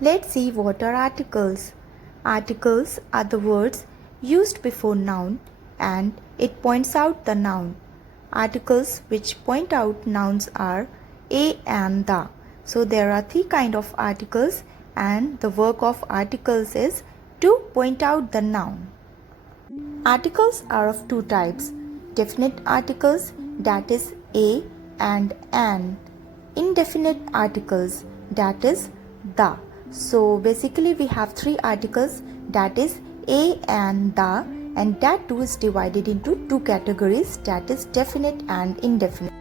Let's see what are articles. Articles are the words used before noun and it points out the noun. Articles which point out nouns are a and the. So there are three kinds of articles and the work of articles is to point out the noun. Articles are of two types. Definite articles, that is a and an. Indefinite articles, that is the. So basically we have three articles, that is a and the, and that too is divided into two categories, that is definite and indefinite.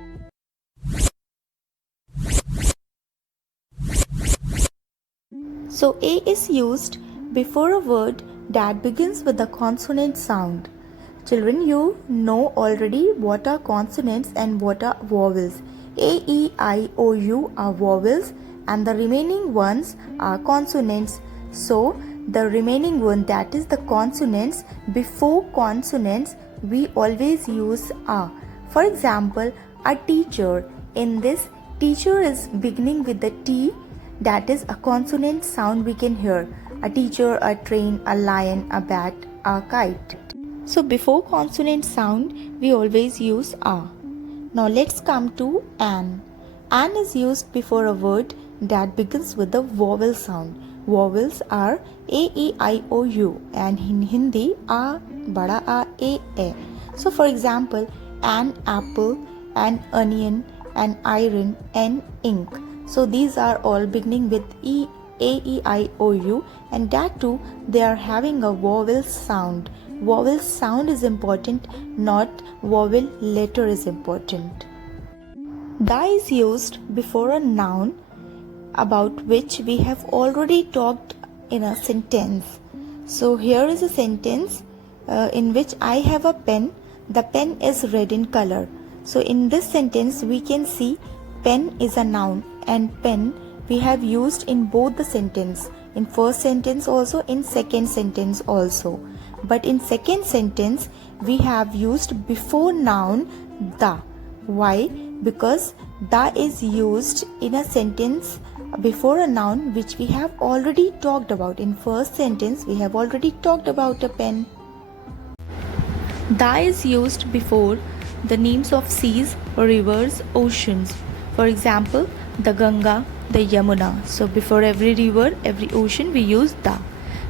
So a is used before a word that begins with a consonant sound. Children, you know already what are consonants and what are vowels. A, E, I, O, U are vowels and the remaining ones are consonants. So the remaining one, that is the consonants, before consonants we always use a. For example, a teacher. In this, teacher is beginning with the T, that is a consonant sound we can hear. A teacher, a train, a lion, a bat, a kite. So before consonant sound we always use a. Now let's come to an. An is used before a word that begins with a vowel sound. Vowels are A, E, I, O, U, and in Hindi A, Bada A. So for example, an apple, an onion, an iron, an ink. So these are all beginning with E, A, E, I, O, U, and that too they are having a vowel sound. Vowel sound is important, not vowel letter is important. The is used before a noun about which we have already talked in a sentence. So here is a sentence in which I have a pen. The pen is red in color. So in this sentence we can see pen is a noun and pen we have used in both the sentence. In first sentence also, in second sentence also. But in second sentence we have used before noun the. Why? Because the is used in a sentence before a noun which we have already talked about. In first sentence we have already talked about a pen. The is used before the names of seas, rivers, oceans. For example, the Ganga, the Yamuna. So before every river, every ocean we use the.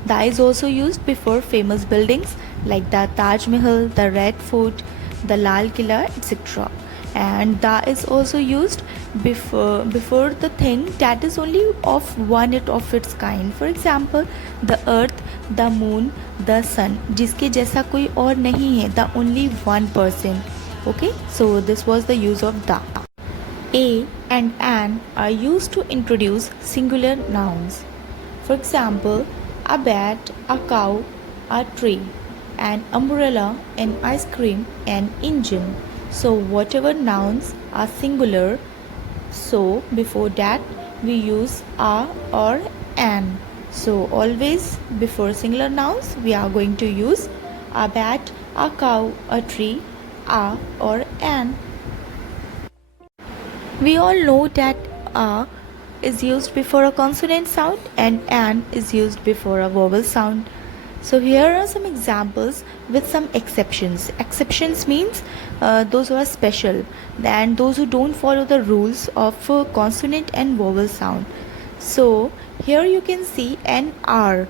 The is also used before famous buildings like the Taj Mahal, the Red Fort, the Lal Killa, etc. And the is also used before the thing that is only of one of its kind. For example, the earth, the moon, the sun, जिसके जैसा कोई और नहीं है, the only one person. Okay, so this was the use of the. A and an are used to introduce singular nouns. For example, a bat, a cow, a tree, an umbrella, an ice cream, an engine. So whatever nouns are singular, so before that we use a or an. So always before singular nouns we are going to use a bat, a cow, a tree, a or an. We all know that a is used before a consonant sound and an is used before a vowel sound. So here are some examples with some exceptions. Exceptions means those who are special and those who don't follow the rules of consonant and vowel sound. So here you can see an R.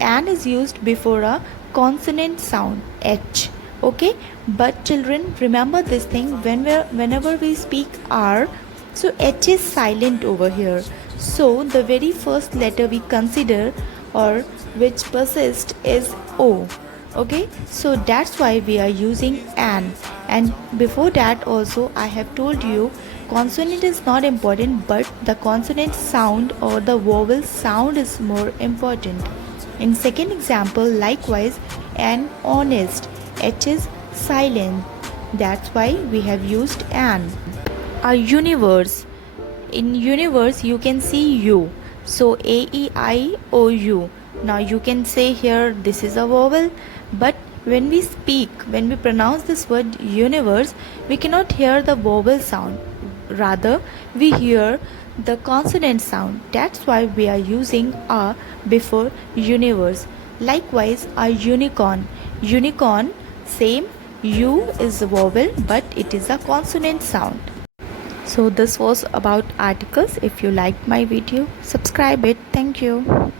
An is used before a consonant sound H. Okay, but children, remember this thing, whenever we speak R, so H is silent over here. So the very first letter we consider or which persists is O. Okay, so that's why we are using an. And before that also I have told you consonant is not important, but the consonant sound or the vowel sound is more important. In second example, likewise, an honest, H is silent, that's why we have used an. A universe, in universe you can see U, so A, E, I, O, U. Now you can say here this is a vowel, but when we speak, when we pronounce this word universe, we cannot hear the vowel sound. Rather, we hear the consonant sound. That's why we are using a before universe. Likewise, a unicorn. Unicorn, same, U is a vowel but it is a consonant sound. So this was about articles. If you liked my video, subscribe it. Thank you.